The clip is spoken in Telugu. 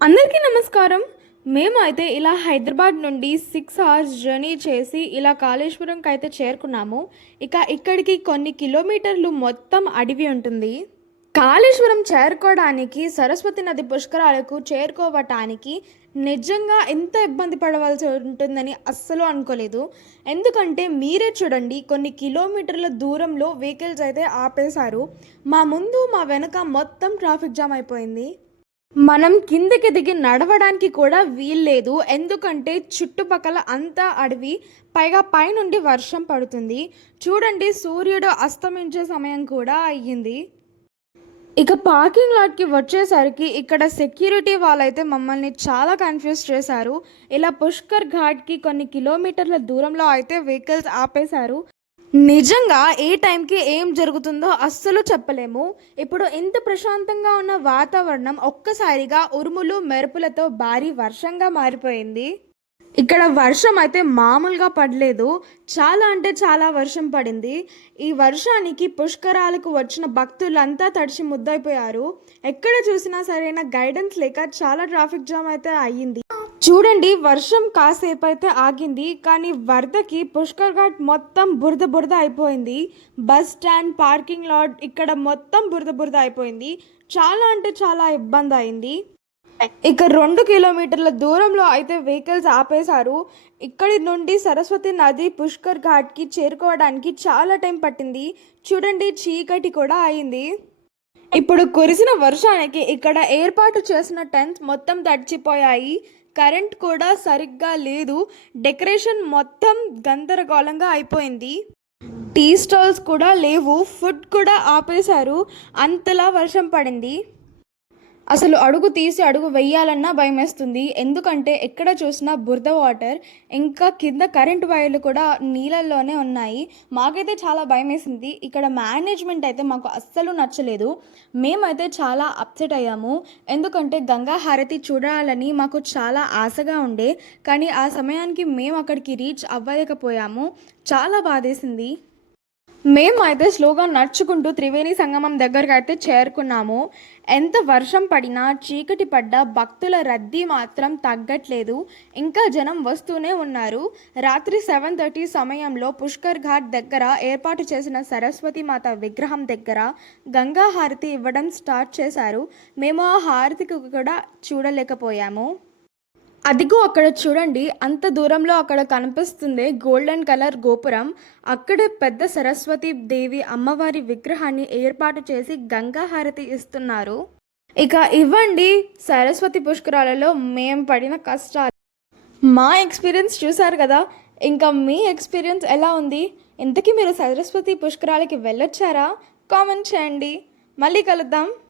అందరికీ నమస్కారం. మేము అయితే ఇలా హైదరాబాద్ నుండి సిక్స్ అవర్స్ జర్నీ చేసి ఇలా కాళేశ్వరంకి అయితే చేరుకున్నాము. ఇక ఇక్కడికి కొన్ని కిలోమీటర్లు మొత్తం అడవి ఉంటుంది. కాళేశ్వరం చేరుకోవడానికి సరస్వతి నది పుష్కరాలకు చేరుకోవటానికి నిజంగా ఎంత ఇబ్బంది పడవలసి ఉంటుందని అస్సలు అనుకోలేదు. ఎందుకంటే మీరే చూడండి కొన్ని కిలోమీటర్ల దూరంలో వెహికల్స్ అయితే ఆపేశారు. మా ముందు మా వెనక మొత్తం ట్రాఫిక్ జామ్ అయిపోయింది. మనం కిందకి దిగి నడవడానికి కూడా వీల్లేదు. ఎందుకంటే చుట్టుపక్కల అంతా అడవి పైగా పైనుండి వర్షం పడుతుంది. చూడండి సూర్యుడు అస్తమించే సమయం కూడా అయ్యింది. ఇక పార్కింగ్ లాట్కి వచ్చేసరికి ఇక్కడ సెక్యూరిటీ వాళ్ళైతే మమ్మల్ని చాలా కన్ఫ్యూజ్ చేశారు. ఇలా పుష్కర్ ఘాట్కి కొన్ని కిలోమీటర్ల దూరంలో అయితే వెహికల్స్ ఆపేశారు. నిజంగా ఏ టైంకి ఏం జరుగుతుందో అస్సలు చెప్పలేము. ఇప్పుడు ఇంత ప్రశాంతంగా ఉన్న వాతావరణం ఒక్కసారిగా ఉరుములు మెరుపులతో భారీ వర్షంగా మారిపోయింది. ఇక్కడ వర్షం అయితే మామూలుగా పడలేదు. చాలా అంటే చాలా వర్షం పడింది. ఈ వర్షానికి పుష్కరాలకు వచ్చిన భక్తులంతా తడిచి ముద్దైపోయారు ఎక్కడ చూసినా సరైన గైడెన్స్ లేక చాలా ట్రాఫిక్ జామ్ అయితే అయ్యింది. చూడండి వర్షం కాసేపు అయితే ఆగింది కానీ వరదకి పుష్కర్ ఘాట్ మొత్తం బురద బురద అయిపోయింది. బస్ స్టాండ్ పార్కింగ్ లాట్ ఇక్కడ మొత్తం బురద బురద అయిపోయింది. చాలా అంటే చాలా ఇబ్బంది అయింది. ఇక రెండు కిలోమీటర్ల దూరంలో అయితే వెహికల్స్ ఆపేశారు. ఇక్కడి నుండి సరస్వతి నది పుష్కర్ ఘాట్కి చేరుకోవడానికి చాలా టైం పట్టింది. చూడండి చీకటి కూడా అయింది. ఇప్పుడు కురిసిన వర్షానికి ఇక్కడ ఏర్పాటు చేసిన టెంట్స్ మొత్తం తడిచిపోయాయి. కరెంట్ కూడా సరిగ్గా లేదు. డెకరేషన్ మొత్తం గందరగోళంగా అయిపోయింది. టీ స్టాల్స్ కూడా లేవు. ఫుడ్ కూడా ఆపేశారు. అంతలా వర్షం పడింది. అసలు అడుగు తీసి అడుగు వెయ్యాలన్నా భయం వేస్తుంది ఎందుకంటే ఎక్కడ చూసినా బురద వాటర్ ఇంకా కింద కరెంట్ వైర్లు కూడా నీళ్ళల్లోనే ఉన్నాయి. మాకైతే చాలా భయం వేసింది ఇక్కడ మేనేజ్మెంట్ అయితే మాకు అస్సలు నచ్చలేదు. మేమైతే చాలా అప్సెట్ అయ్యాము. ఎందుకంటే గంగా హారతి చూడాలని మాకు చాలా ఆశగా ఉండే. కానీ ఆ సమయానికి మేము అక్కడికి రీచ్ అవ్వలేకపోయాము. చాలా బాధేసింది. మేము అయితే స్లోగా నడుచుకుంటూ త్రివేణి సంగమం దగ్గరకు అయితే చేరుకున్నాము. ఎంత వర్షం పడినా చీకటి పడ్డా భక్తుల రద్దీ మాత్రం తగ్గట్లేదు. ఇంకా జనం వస్తూనే ఉన్నారు. రాత్రి సెవెన్ థర్టీ సమయంలో పుష్కర్ ఘాట్ దగ్గర ఏర్పాటు చేసిన సరస్వతి మాత విగ్రహం దగ్గర గంగా హారతి ఇవ్వడం స్టార్ట్ చేశారు. మేము ఆ హారతికి కూడా చూడలేకపోయాము. అదిగో అక్కడ చూడండి అంత దూరంలో అక్కడ కనిపిస్తుంది గోల్డెన్ కలర్ గోపురం. అక్కడ పెద్ద సరస్వతి దేవి అమ్మవారి విగ్రహాన్ని ఏర్పాటు చేసి గంగా హారతి ఇస్తున్నారు. ఇక ఇవ్వండి సరస్వతి పుష్కరాలలో మేం పడిన కష్టాలు. మా ఎక్స్పీరియన్స్ చూసారు కదా ఇంకా మీ ఎక్స్పీరియన్స్ ఎలా ఉంది? ఇంతకీ మీరు సరస్వతి పుష్కరాలకి వెళ్ళొచ్చారా? కామెంట్ చేయండి. మళ్ళీ కలుద్దాం.